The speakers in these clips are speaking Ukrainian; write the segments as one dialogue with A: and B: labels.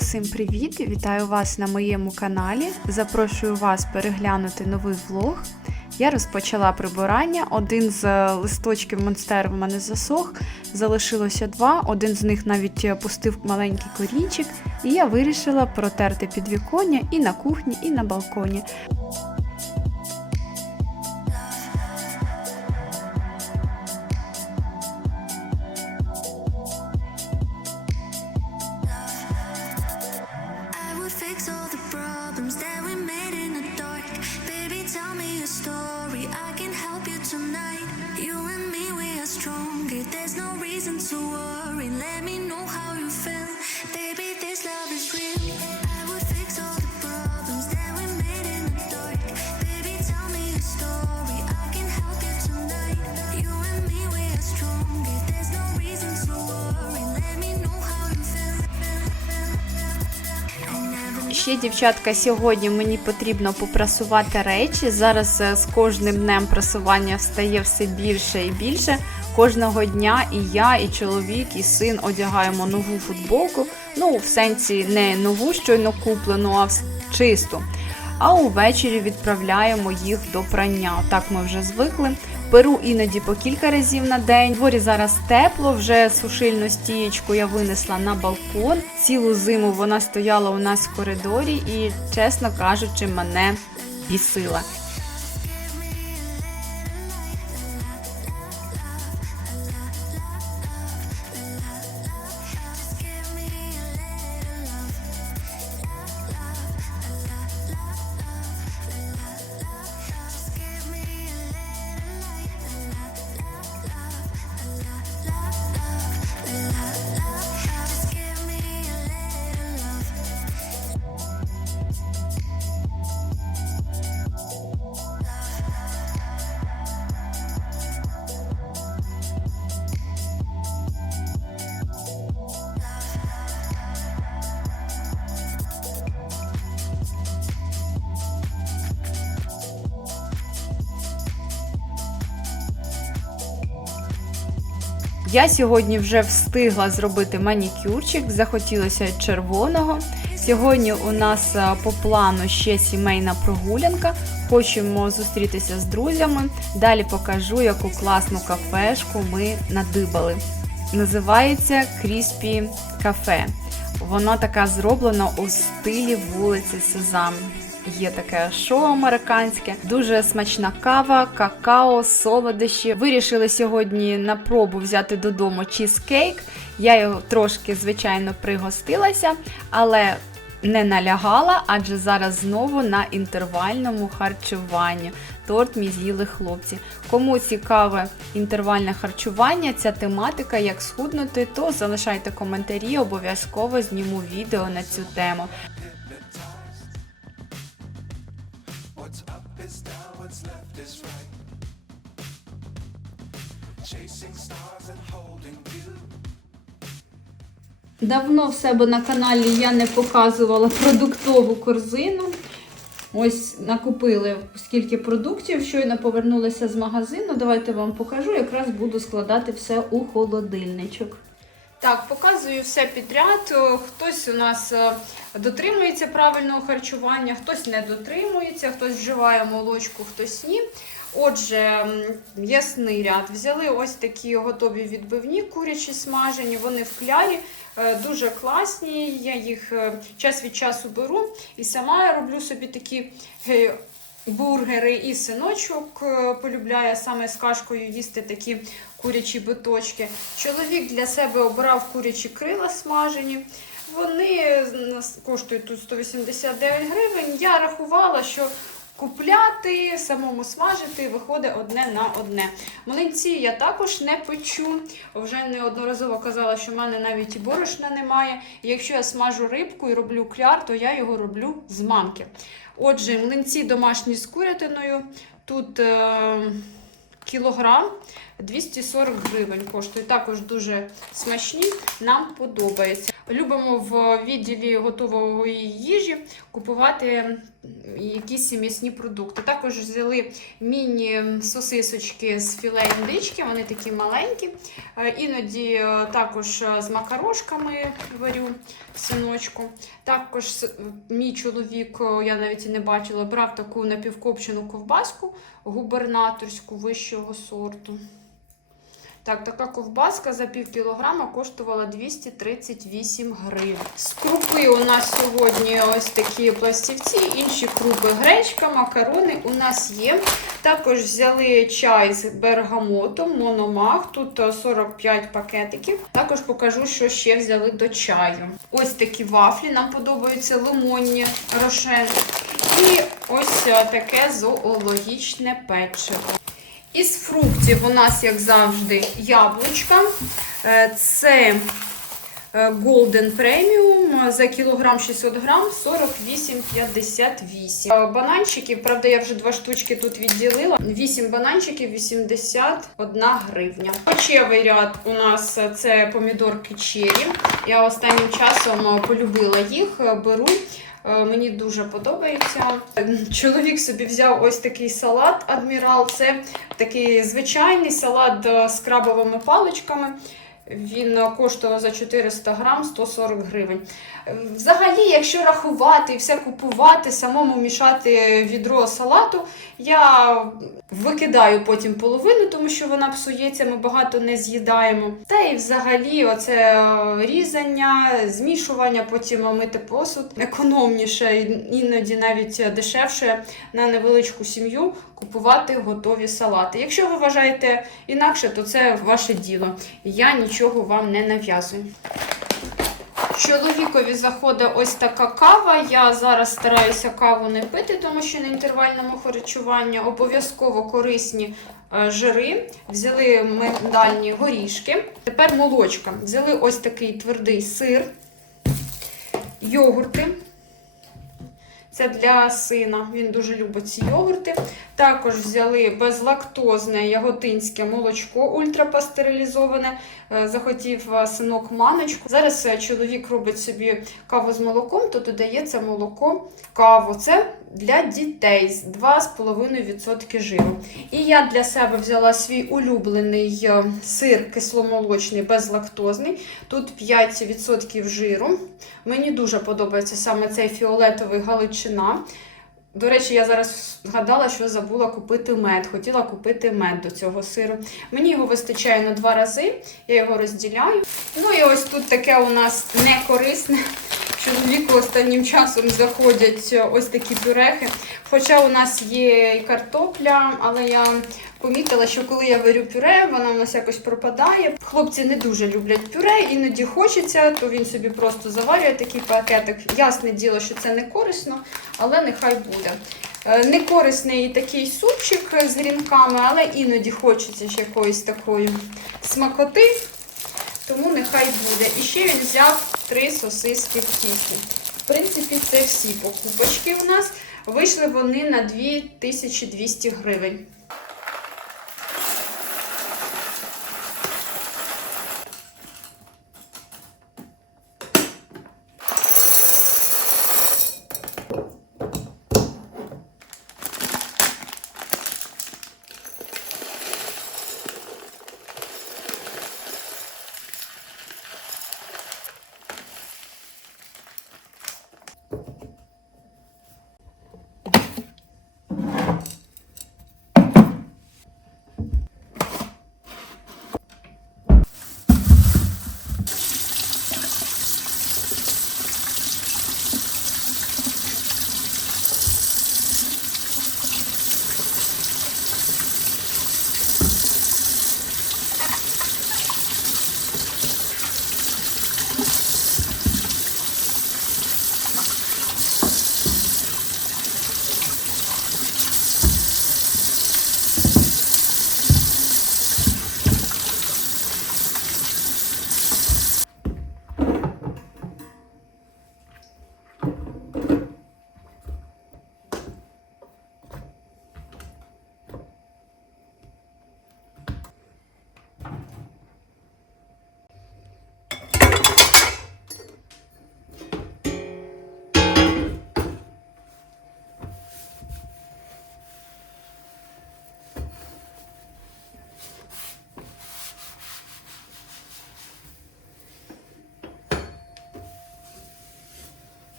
A: Усім привіт! Вітаю вас на моєму каналі. Запрошую вас переглянути новий влог. Я розпочала прибирання. Один з е, листочків монстер в мене засох, залишилося два. Один з них навіть е, пустив маленький корінчик, і я вирішила протерти підвіконня і на кухні, і на балконі. Ще, дівчатка, сьогодні мені потрібно попрасувати речі. Зараз е, з кожним днем прасування стає все більше і більше. Кожного дня і я, і чоловік, і син одягаємо нову футболку. Ну, в сенсі не нову щойно куплену, а чисту. А увечері відправляємо їх до прання. Так ми вже звикли. Перу іноді по кілька разів на день. Дворі зараз тепло, вже сушильну стієчку я винесла на балкон. Цілу зиму вона стояла у нас в коридорі і, чесно кажучи, мене бісила. Я сьогодні вже встигла зробити манікюрчик, захотілося червоного. Сьогодні у нас по плану ще сімейна прогулянка. Хочемо зустрітися з друзями. Далі покажу, яку класну кафешку ми надибали. Називається Кріспі Кафе. Вона така зроблена у стилі вулиці Сезам. Є таке шоу американське, дуже смачна кава, какао, солодощі. Вирішили сьогодні на пробу взяти додому чізкейк. Я його трошки, звичайно, пригостилася, але не налягала, адже зараз знову на інтервальному харчуванні. Торт мій з'їли хлопці. Кому цікаве інтервальне харчування, ця тематика, як схуднути, то залишайте коментарі, обов'язково зніму відео на цю тему.
B: What's up is down, what's left is right. Chasing stars and holding you.
A: Давно в себе на каналі я не показувала продуктову корзину. Ось накупили скільки продуктів, щойно повернулася з магазину. Давайте вам покажу. Якраз буду складати все у холодильничок. Так, показую все підряд. Хтось у нас е, дотримується правильного харчування, хтось не дотримується, хтось вживає молочку, хтось ні. Отже, ясний ряд. Взяли ось такі готові відбивні курячі смажені, вони в клярі, е, дуже класні. Я їх е, час від часу беру і сама роблю собі такі е, бургери. І синочок е, полюбляє саме з кашкою їсти такі курячі биточки. Чоловік для себе обрав курячі крила смажені. Вони коштують тут 189 гривень. Я рахувала, що купляти, самому смажити виходить одне на одне. Млинці я також не печу. Вже неодноразово казала, що в мене навіть і борошна немає. І якщо я смажу рибку і роблю кляр, то я його роблю з манки. Отже, млинці домашні з курятиною. Тут е, кілограм 240 гривень коштує. Також дуже смачні, нам подобається. любимо в відділі готової їжі купувати якісь м'ясні продукти. Також взяли міні-сосисочки з філе індички, вони такі маленькі. Е, Іноді е, також е, з макарошками варю синочку. Також мій чоловік, я навіть і не бачила, брав таку напівкопчену ковбаску губернаторську вищого сорту. Так, така ковбаска за пів кілограма коштувала 238 гривень. З крупи у нас сьогодні ось такі пластівці, інші крупи гречка, макарони у нас є. Також взяли чай з бергамотом, мономах. Тут е, 45 пакетиків. Також покажу, що ще взяли до чаю. Ось такі вафлі, нам подобаються лимонні рошен. І ось е, таке зоологічне печиво. Із фруктів у нас, як завжди, яблучка. Е, Це е, Golden Premium за кілограм 600 грам 48,58. Е, Бананчиків, правда, я вже два штучки тут відділила. 8 бананчиків 81 гривня. Очевий ряд у нас це помідорки чері. Я останнім часом полюбила їх, беру. Е, Мені дуже подобається. Чоловік собі взяв ось такий салат Адмірал. Це такий звичайний салат е, з крабовими паличками. Він коштував за 400 грам 140 гривень. Е, Взагалі, якщо рахувати і все купувати, самому мішати відро салату, я викидаю потім половину, тому що вона псується, ми багато не з'їдаємо. Та і взагалі, оце е, різання, змішування, потім мити посуд економніше, іноді навіть дешевше на невеличку сім'ю купувати готові салати. Якщо ви вважаєте інакше, то це ваше діло. Я нічого вам не нав'язую. Чоловікові заходить ось така кава. Я зараз стараюся каву не пити, тому що на інтервальному харчуванні обов'язково корисні е, жири. Взяли миндальні горішки. Тепер молочка. Взяли ось такий твердий сир, йогурти. Це для сина. Він дуже любить ці йогурти. Також взяли безлактозне яготинське молочко ультрапастерилізоване. Е, Захотів е, синок маночку. Зараз е, чоловік робить собі каву з молоком, то додається молоко в каву. Це для дітей з 2,5% жиру. І я для себе взяла свій улюблений е, сир кисломолочний безлактозний. Тут 5% жиру. Мені дуже подобається саме цей фіолетовий галичина. До речі, я зараз згадала, що забула купити мед. Хотіла купити мед до цього сиру. Мені його вистачає на два рази, я його розділяю. Ну і ось тут таке у нас некорисне. Чоловіку останнім часом заходять ось такі пюрехи. Хоча у нас є і картопля, але я помітила, що коли я варю пюре, вона у нас якось пропадає. Хлопці не дуже люблять пюре, іноді хочеться, то він собі просто заварює такий пакетик. Ясне діло, що це не корисно, але нехай буде. Е, Некорисний такий супчик з грінками, але іноді хочеться ще якоїсь такої смакоти. Тому нехай буде. І ще він взяв три сосиски в тісті. В принципі, це всі покупочки у нас. Вийшли вони на 2200 гривень.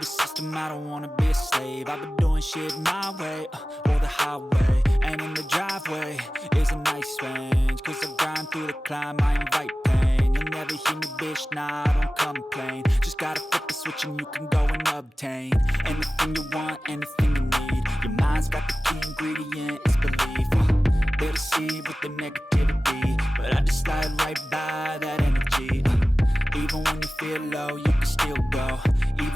C: the system, I don't wanna be a slave. I've been doing shit my way, uh, or the highway. And in the driveway is a nice range. Cause I grind through the climb, I invite pain. You'll never hear me, bitch, nah, I don't complain. Just gotta flip the switch and you can go and obtain anything you want, anything you need. Your mind's got the key ingredient, it's belief. Uh, they deceive with the negativity, but I just slide right by that energy. Uh, even when you feel low, you can still go.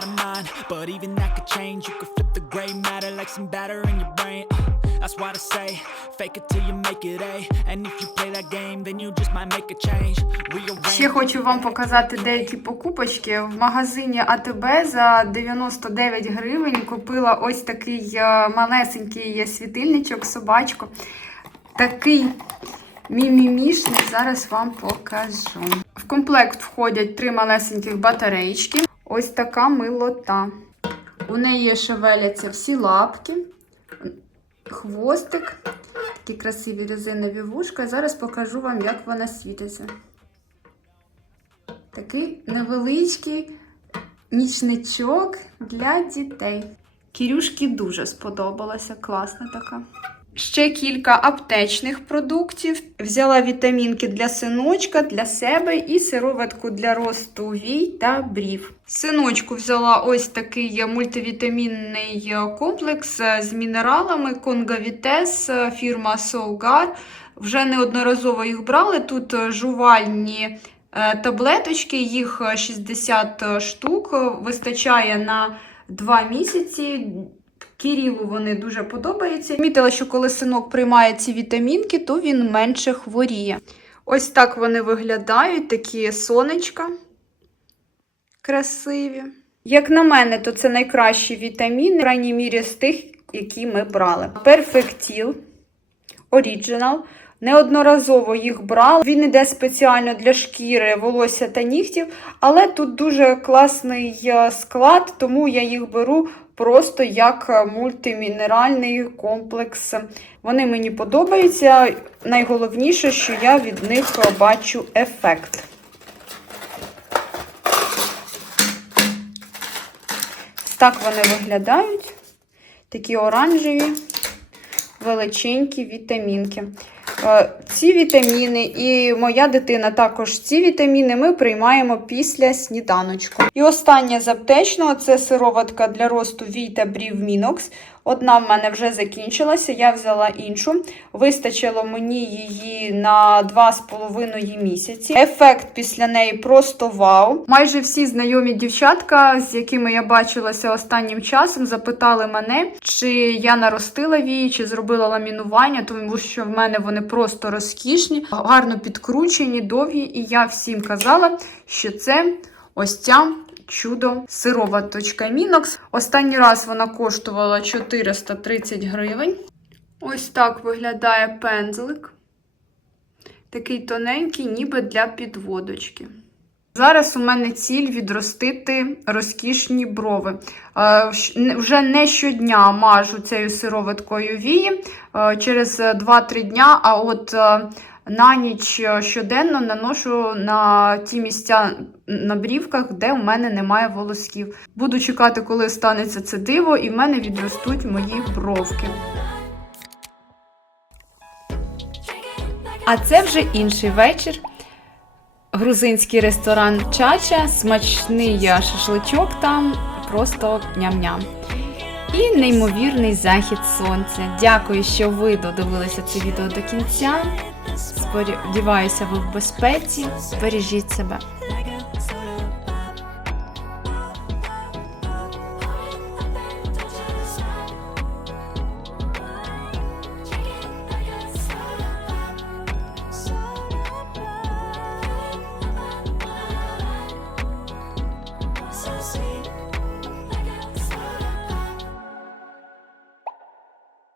C: Got a mind, but even that could change. You could flip the gray matter like some batter in your brain. Uh, That's why they say, fake it till you make it A. And if you play that game, then you just might make a change.
A: Ще хочу вам показати деякі покупочки. В магазині АТБ за 99 гривень купила ось такий е, малесенький світильничок, собачку. Такий мімімішний, зараз вам покажу. В комплект входять три малесеньких батареїчки. Ось така милота. У неї шевеляться всі лапки, хвостик, такі красиві резинові вушка. Зараз покажу вам, як вона світиться. Такий невеличкий нічничок для дітей. Кірюшки дуже сподобалася, класна така. Ще кілька аптечних продуктів. Взяла вітамінки для синочка, для себе і сироватку для росту вій та брів. Синочку взяла ось такий мультивітамінний комплекс з мінералами Конгавітес, фірма Solgar. Вже неодноразово їх брали. Тут жувальні е, таблеточки, їх 60 штук, вистачає на 2 місяці. Кірілу вони дуже подобаються. Помітила, що коли синок приймає ці вітамінки, то він менше хворіє. Ось так вони виглядають, такі сонечка красиві. Як на мене, то це найкращі вітаміни, в крайній мірі з тих, які ми брали. Perfectil Original. Неодноразово їх брала. Він іде спеціально для шкіри, волосся та нігтів, але тут дуже класний е, склад, тому я їх беру просто як е, мультимінеральний комплекс. Вони мені подобаються. Найголовніше, що я від них бачу ефект. Так вони виглядають. Такі оранжеві, величенькі вітамінки. Е, Ці вітаміни і моя дитина також ці вітаміни ми приймаємо після сніданочку. І останнє з аптечного це сироватка для росту вій брів Мінокс. Одна в мене вже закінчилася, я взяла іншу. Вистачило мені її на 2,5 місяці. Ефект після неї просто вау. Майже всі знайомі дівчатка, з якими я бачилася останнім часом, запитали мене, чи я наростила вії, чи зробила ламінування, тому що в мене вони просто розкішні, гарно підкручені, довгі. І я всім казала, що це ось ця чудо сироваточка Мінокс. Останній раз вона коштувала 430 гривень. Ось так виглядає пензлик. Такий тоненький, ніби для підводочки. Зараз у мене ціль відростити розкішні брови. Е, Вже не щодня мажу цією сироваткою вії е, через 2-3 дня, а от е, на ніч е, щоденно наношу на ті місця на брівках, де у мене немає волосків. Буду чекати, коли станеться це диво, і в мене відростуть мої бровки. А це вже інший вечір. Грузинський ресторан Чача, смачний шашличок там, просто ням-ням. І неймовірний захід сонця. Дякую, що ви додивилися це відео до кінця. Сподіваюся, ви в безпеці. Бережіть себе.